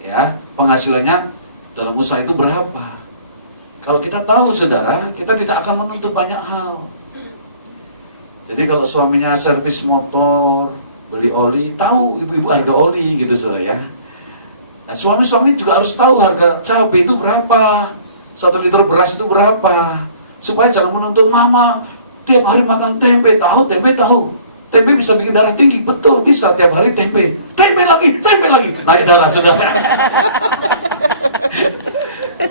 ya penghasilannya dalam usaha itu berapa. Kalau kita tahu saudara, kita tidak akan menuntut banyak hal. Jadi kalau suaminya servis motor, beli oli, tahu ibu-ibu harga oli gitu saudara ya. Nah, suami-suami juga harus tahu harga cabai itu berapa, 1 liter beras itu berapa, supaya jangan menuntut mama tiap hari makan tempe tahu. Tempe bisa bikin darah tinggi, betul bisa tiap hari tempe lagi, naik darah saudara.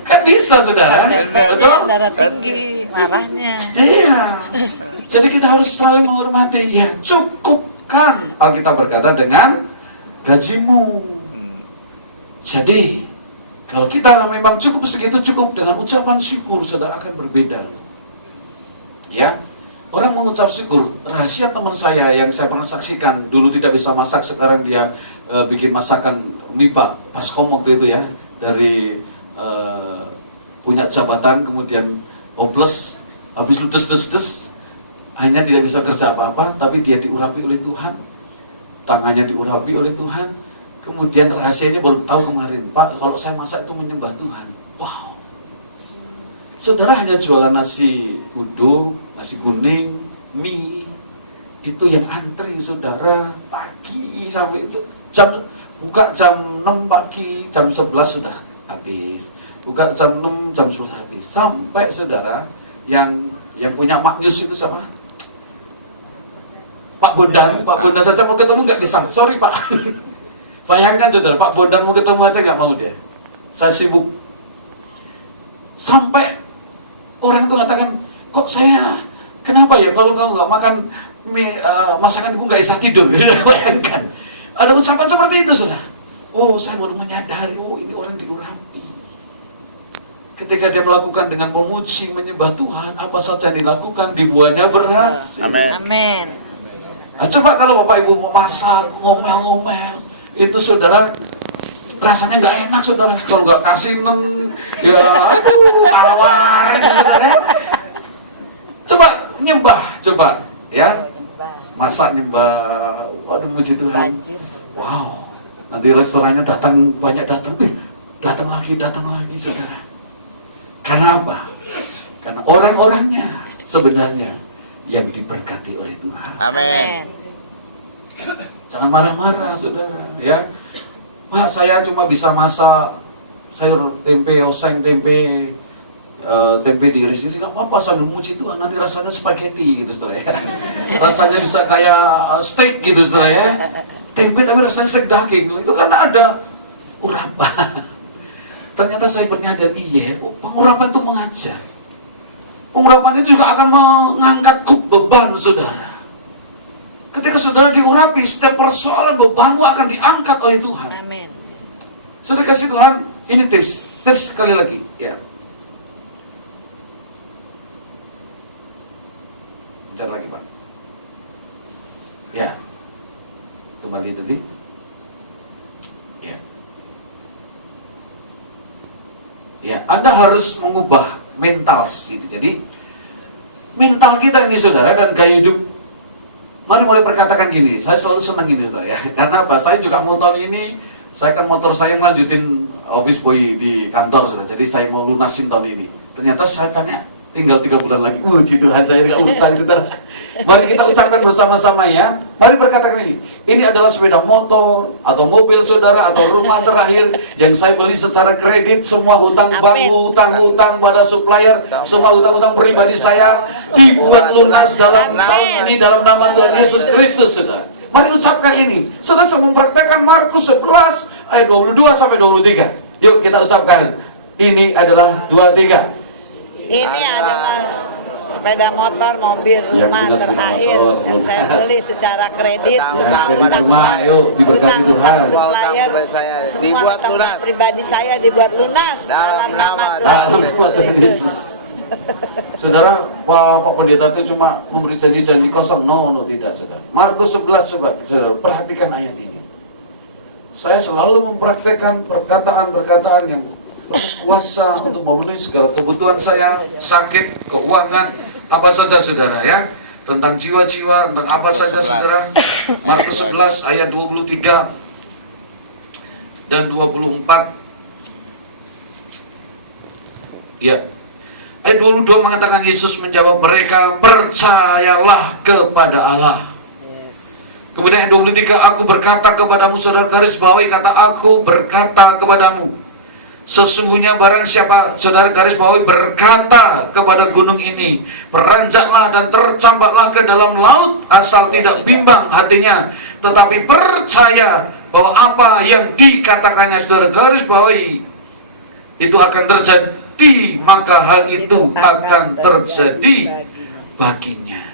Kan bisa saudara, betul? Darah tinggi, marahnya. Iya. Jadi kita harus saling menghormati. Ya cukupkan, Alkitab berkata, dengan gajimu. Jadi kalau kita memang cukup segitu, cukup dengan ucapan syukur, saudara akan berbeda. Ya. Orang mengucap syukur. Rahasia teman saya yang saya pernah saksikan, dulu tidak bisa masak, sekarang dia bikin masakan mie paskom waktu itu ya, dari punya jabatan, kemudian hopeless, habis lu des, hanya tidak bisa kerja apa-apa, tapi dia diurapi oleh Tuhan, tangannya diurapi oleh Tuhan. Kemudian rahasianya baru tahu kemarin, Pak, kalau saya masak itu menyembah Tuhan. Wow. Saudara hanya jualan nasi uduk, nasi kuning, mie, itu yang antri saudara pagi sampai itu buka jam 6 pagi, jam 11 sudah habis. Buka jam 6, jam 11 habis. Sampai saudara yang punya maknyus itu siapa? Pak Bondan saja mau ketemu nggak bisa. Sorry Pak. Bayangkan saudara, Pak Bondan mau ketemu aja nggak mau dia. Saya sibuk. Sampai orang itu katakan, kok saya kenapa ya kalau nggak makan mie, masakanku nggak bisa tidur. Bayangkan. Ada ucapan seperti itu saudara. Oh, saya baru menyadari, oh ini orang diurapi. Ketika dia melakukan dengan memuji, menyembah Tuhan, apa saja yang dilakukan, dibuatnya berhasil. Amin. Nah, coba kalau Bapak Ibu mau masak, ngomel-ngomel, itu saudara rasanya nggak enak saudara. Kalau nggak kasih ya aduh, tawarin saudara. Coba nyembah, coba ya. Masak nyembah, waduh muji Tuhan. Wow, nanti restorannya banyak datang. Datang lagi saudara. Karena apa? Karena orang-orangnya sebenarnya yang diberkati oleh Tuhan. Amin. Jangan marah-marah saudara ya. Pak, saya cuma bisa masak sayur tempe, oseng tempe, tempe diiris-iris, nggak apa-apa sambil muji Tuhan, nanti rasanya spaghetti gitu saudara ya. Rasanya bisa kayak steak gitu saudara ya. Tempe tapi rasanya steak daging, itu karena ada urapan. Ternyata saya bernyadar, iya, pengurapan itu mengajar. Pengurapan itu juga akan mengangkat beban saudara. Ketika saudara diurapi, setiap persoalan bebanmu akan diangkat oleh Tuhan. Amin. Saudara kasih Tuhan, ini tips sekali lagi ya. Bicara lagi Pak. Ya. Kembali tadi. Ya. Ya, Anda harus mengubah mental gitu. Jadi mental kita ini saudara dan gaya hidup. Mari mulai perkatakan gini, saya selalu senang gini saudara ya. Karena apa? Saya juga mau tahun ini, saya kan motor saya melanjutin office boy di kantor saudara. Jadi saya mau lunasin tahun ini. Ternyata saya tanya, tinggal 3 bulan lagi. Puji Tuhan, saya tidak utang saudara. Mari kita ucapkan bersama-sama ya. Mari perkatakan ini. Ini adalah sepeda motor atau mobil saudara atau rumah terakhir yang saya beli secara kredit. Semua hutang bank, hutang pada supplier, semua hutang-hutang pribadi saya dibuat lunas dalam tahun ini dalam nama Tuhan Yesus Kristus saudara. Mari ucapkan ini. Saudara saya mempraktekkan Markus 11 ayat 22 sampai 23. Yuk kita ucapkan. Ini adalah 23. Ini adalah sepeda motor, mobil, rumah terakhir yang saya beli secara kredit, hutang-hutang supplier, semua hutang pribadi saya dibuat lunas dalam nama Tuhan Yesus. Saudara, Pak Pendeta itu cuma memberi janji-janji kosong. No, tidak saudara. Markus 11 coba saudara, perhatikan ayat ini. Saya selalu mempraktekkan perkataan-perkataan yang kuasa untuk memenuhi segala kebutuhan saya, sakit, keuangan, apa saja saudara ya, tentang jiwa-jiwa, tentang apa saja saudara. Markus 11 ayat 23. dan 24. Ya. Ayat 22 mengatakan Yesus menjawab mereka, percayalah kepada Allah. Kemudian ayat 23, aku berkata kepadamu, saudara garis bawahi kata aku berkata kepadamu. Sesungguhnya barang siapa, saudara garis bawahi, berkata kepada gunung ini, beranjaklah dan tercampaklah ke dalam laut, asal tidak bimbang hatinya, tetapi percaya bahwa apa yang dikatakannya, saudara garis bawahi, itu akan terjadi, maka hal itu akan terjadi baginya.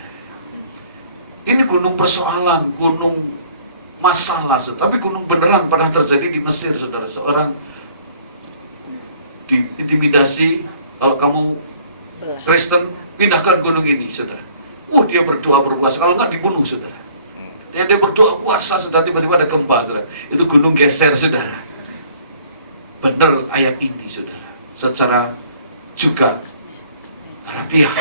Ini gunung persoalan, gunung masalah, tapi gunung beneran pernah terjadi di Mesir, saudara. Seorang diintimidasi, kalau kamu Kristen, pindahkan gunung ini, saudara. Dia berdoa berpuasa, kalau nggak dibunuh, saudara. Dia berdoa puasa, saudara, tiba-tiba ada gempa, saudara. Itu gunung geser, saudara. Benar ayat ini, saudara. Secara juga harafiah.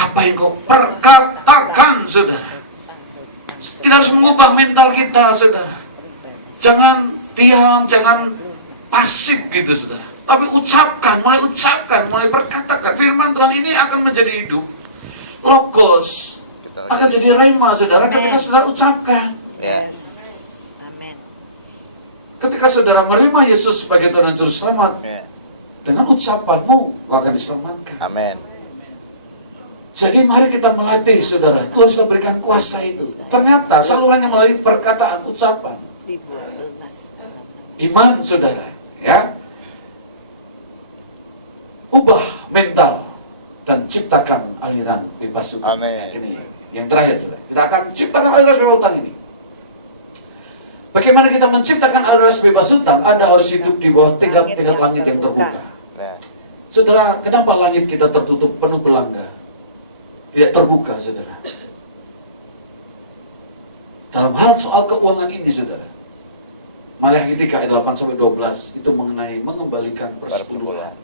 Apa yang kau perkatakan, saudara? Kita harus mengubah mental kita, saudara. Jangan diam, jangan pasif gitu, saudara. Tapi ucapkan, mulai perkatakan. Firman Tuhan ini akan menjadi hidup. Logos akan jadi rema, saudara, ketika saudara ucapkan. Amin. Ketika saudara menerima Yesus sebagai Tuhan dan Juru Selamat, dengan ucapanmu akan diselamatkan. Amin. Jadi mari kita melatih, saudara. Tuhan sudah berikan kuasa itu. Ternyata salurannya melalui perkataan, ucapan. Iman, saudara, ya. Ubah mental dan ciptakan aliran bebas utang. Ini yang terakhir, saudara. Kita akan ciptakan aliran bebas utang ini. Bagaimana kita menciptakan aliran bebas utang? Anda harus hidup di bawah tingkat-tingkat langit yang terbuka. Saudara, kenapa langit kita tertutup penuh belangga? Tidak terbuka, saudara. Dalam hal soal keuangan ini, saudara, Maliaki 3 ayat 8-12 itu mengenai mengembalikan persepuluhan.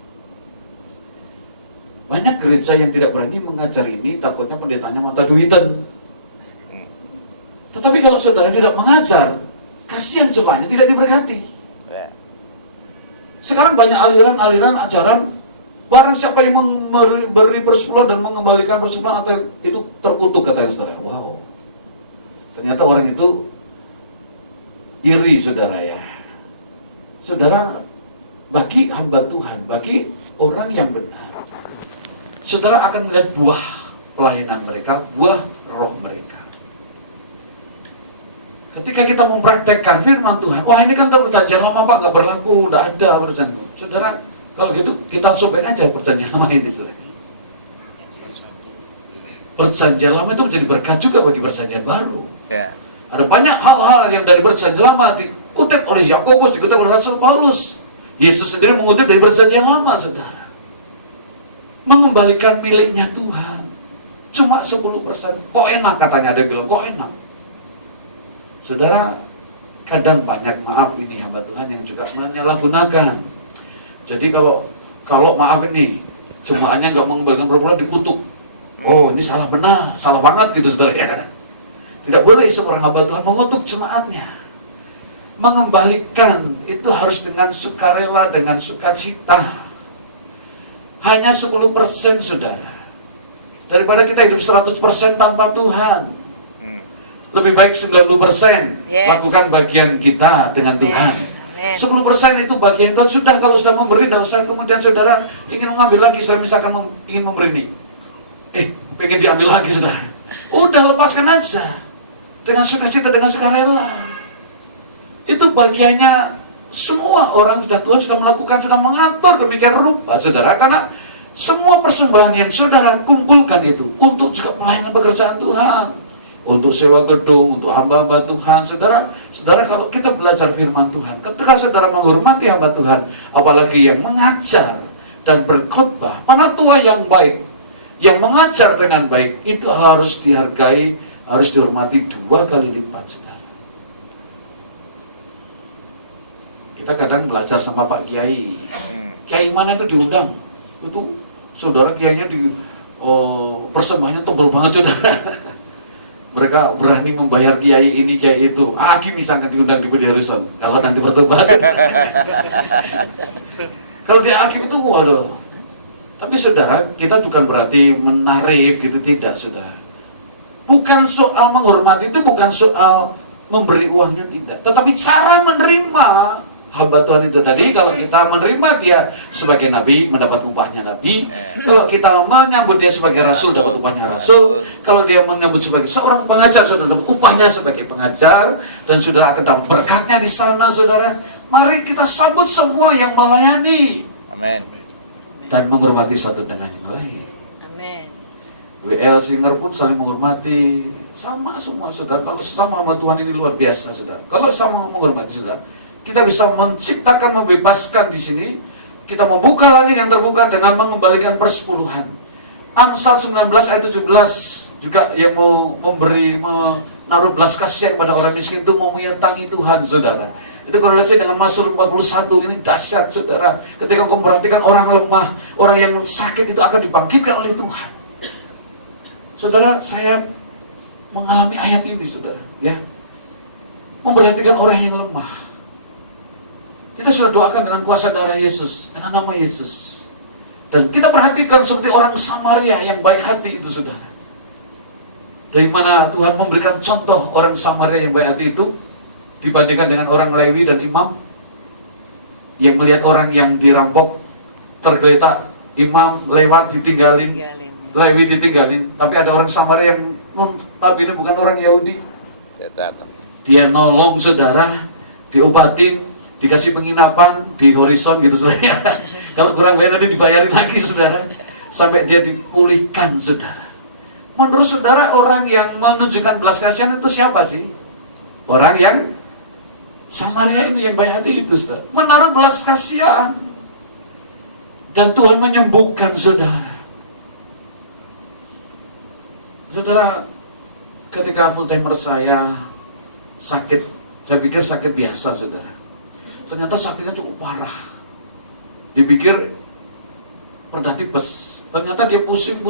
Banyak gereja yang tidak berani mengajar ini, takutnya pendetanya mata duitan. Tetapi kalau saudara tidak mengajar, kasihan jemaatnya tidak diberkati. Sekarang banyak aliran-aliran ajaran, barang siapa yang memberi persepuluhan dan mengembalikan persepuluhan atau itu terkutuk, katanya saudara. Wow. Ternyata orang itu iri, saudara, ya. Saudara, bagi hamba Tuhan, bagi orang yang benar, saudara akan melihat buah pelayanan mereka, buah roh mereka. Ketika kita mempraktekkan firman Tuhan, wah ini kan perjanjian lama Pak, nggak berlaku, nggak ada perjanjian. Saudara, kalau gitu kita sobek aja perjanjian lama ini, saudara. Perjanjian lama itu menjadi berkat juga bagi perjanjian baru. Ada banyak hal-hal yang dari perjanjian lama dikutip oleh Yakobus, dikutip oleh Rasul Paulus. Yesus sendiri mengutip dari perjanjian lama, saudara. Mengembalikan miliknya Tuhan. Cuma 10%. Kok enak, katanya, ada yang bilang, kok enak. Saudara, kadang banyak, maaf ini hamba Tuhan yang juga menyalahgunakan. Jadi kalau maaf ini, jemaahnya nggak mengembalikan persepuluhan, dikutuk. Oh, ini salah benar, salah banget gitu, saudara, ya. Tidak boleh seorang hamba Tuhan mengutuk jemaatnya. Mengembalikan itu harus dengan sukarela, dengan sukacita. Hanya 10%, saudara. Daripada kita hidup 100% tanpa Tuhan. Lebih baik 90% lakukan bagian kita dengan Tuhan. 10% itu bagian Tuhan. Sudah, kalau sudah memberi, tidak usah kemudian saudara ingin mengambil lagi. Saya misalkan ingin memberi ini, pengen diambil lagi, saudara. Udah, lepaskan aja. Dengan sukacita, dengan sukarela. Itu bagiannya semua orang sudah, Tuhan sudah melakukan, sudah mengatur demikian rupa, saudara. Karena semua persembahan yang saudara kumpulkan itu untuk juga pelayanan pekerjaan Tuhan, untuk sewa gedung, untuk hamba-hamba Tuhan. Saudara, kalau kita belajar firman Tuhan, ketika saudara menghormati hamba Tuhan, apalagi yang mengajar dan berkhotbah, penatua yang baik, yang mengajar dengan baik, itu harus dihargai, harus dihormati 2 kali lipat, saudara. Kita kadang belajar sama Pak Kiai. Kiai mana itu diundang? Itu saudara kiainya persembahannya tebal banget, saudara. mereka berani membayar kiai ini, kiai itu. Hakim misalkan diundang di Budi Harrison, kalau nanti bertobat. Kalau dia hakim itu, waduh. Tapi saudara, kita bukan berarti menarik gitu, tidak saudara. Bukan soal menghormati, itu bukan soal memberi uangnya, tidak. Tetapi cara menerima hamba Tuhan itu tadi, kalau kita menerima dia sebagai nabi, mendapat upahnya nabi. Kalau kita menyambut dia sebagai rasul, dapat upahnya rasul. Kalau dia menyambut sebagai seorang pengajar, saudara dapat upahnya sebagai pengajar. Dan saudara akan dapat berkatnya di sana, saudara. Mari kita sambut semua yang melayani. Amin. Dan menghormati satu dengan yang lain. Amin. WL Singer pun saling menghormati. Sama semua, saudara. Kalau sama hamba Tuhan ini luar biasa, saudara. Kalau sama menghormati, saudara, kita bisa menciptakan, membebaskan di sini. Kita membuka lagi yang terbuka dengan mengembalikan persepuluhan. Amsal 19 ayat 17 juga yang mau memberi, menaruh belas kasihan kepada orang miskin itu mau menyentangi Tuhan, saudara. Itu korelasi dengan Mazmur 41, ini dahsyat, saudara. Ketika kau memperhatikan orang lemah, orang yang sakit itu akan dibangkitkan oleh Tuhan. Saudara, saya mengalami ayat ini, saudara, ya. Memperhatikan orang yang lemah. Kita sudah doakan dengan kuasa darah Yesus, dengan nama Yesus. Dan kita perhatikan seperti orang Samaria yang baik hati itu, saudara. Dari mana Tuhan memberikan contoh orang Samaria yang baik hati itu dibandingkan dengan orang Lewi dan imam yang melihat orang yang dirampok, tergeletak, imam lewat ditinggalin, Lewi ditinggalin. Tapi ada orang Samaria yang tapi ini bukan orang Yahudi. Dia nolong saudara, diobatin, dikasih penginapan di Horizon gitu, saudara. Kalau kurang bayar nanti dibayarin lagi, saudara, sampai dia dipulihkan, saudara. Menurut saudara, orang yang menunjukkan belas kasihan itu siapa sih? Orang yang Samaria ini yang baik hati itu, saudara. Menaruh belas kasihan. Dan Tuhan menyembuhkan, saudara. Saudara, ketika full timer saya sakit, saya pikir sakit biasa, saudara. Ternyata sakitnya cukup parah. Dipikir perdah tipes. Ternyata dia pusing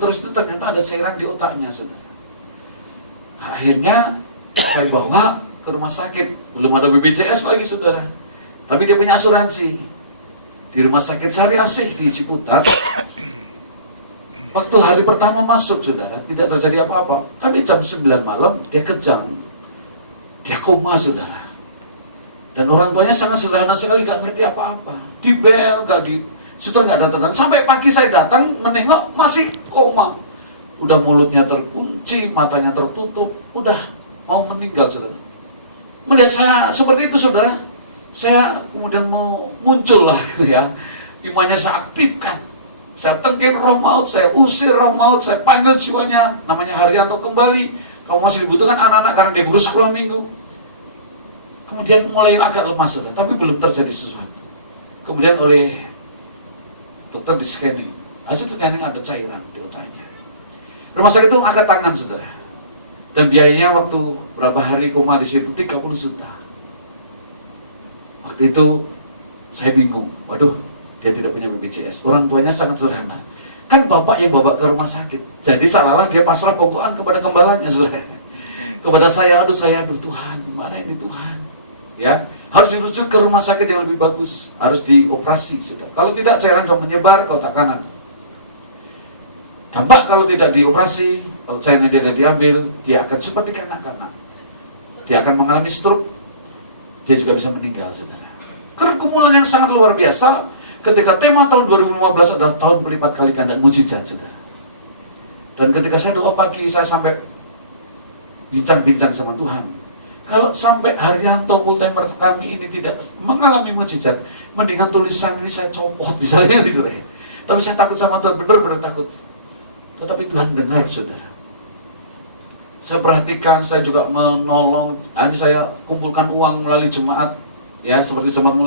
terus, itu ternyata ada cairan di otaknya, saudara. Akhirnya saya bawa ke rumah sakit. Belum ada BPJS lagi, saudara. Tapi dia punya asuransi. Di rumah sakit Sari Asih di Ciputat. Waktu hari pertama masuk, saudara, tidak terjadi apa-apa. Tapi jam 9 malam dia kejang. Dia koma, saudara. Dan orang tuanya sangat sederhana sekali, gak ngerti apa-apa. Di bel, suster gak datang. Sampai pagi saya datang, menengok, masih koma. Udah mulutnya terkunci, matanya tertutup. Udah mau meninggal, saudara. Melihat saya seperti itu, saudara, saya kemudian mau muncul lah, gitu ya. Imannya saya aktifkan. Saya tengking roh maut, saya usir roh maut, saya panggil jiwanya, namanya Haryanto, kembali. Kamu masih dibutuhkan anak-anak karena dia guru sekolah minggu. Kemudian mulai agak lemah, saudara, tapi belum terjadi sesuatu. Kemudian oleh dokter di scanning, hasil scanning ada cairan di otaknya. Rumah sakit itu angkat tangan, saudara. Dan biayanya waktu berapa hari koma di situ 30 juta. Waktu itu saya bingung, waduh, dia tidak punya BPJS. Orang tuanya sangat sederhana. Kan bapak yang bawa ke rumah sakit. Jadi salah dia pasrah pokoknya kepada gembalanya, saudara. Kepada saya, aduh Tuhan, gimana ini Tuhan? Ya, harus dirujuk ke rumah sakit yang lebih bagus, harus dioperasi, saudara. Kalau tidak, cairan sudah menyebar ke otak kanan. Dampak kalau tidak dioperasi, kalau cairannya tidak diambil, dia akan seperti kanak-kanak. Dia akan mengalami stroke, dia juga bisa meninggal, saudara. Pergumulan yang sangat luar biasa ketika tema tahun 2015 adalah tahun berlipat kali ganda mujizat, saudara. Dan ketika saya doa pagi, saya sampai bincang-bincang sama Tuhan. Kalau sampai Haryanto full-timer kami ini tidak mengalami mujizat, mendingan tulisan ini saya copot, misalnya, saudara. Tapi saya takut sama Tuhan, benar-benar takut. Tetapi Tuhan dengar, saudara. Saya perhatikan, saya juga menolong, saya kumpulkan uang melalui jemaat, ya seperti jemaat mulai.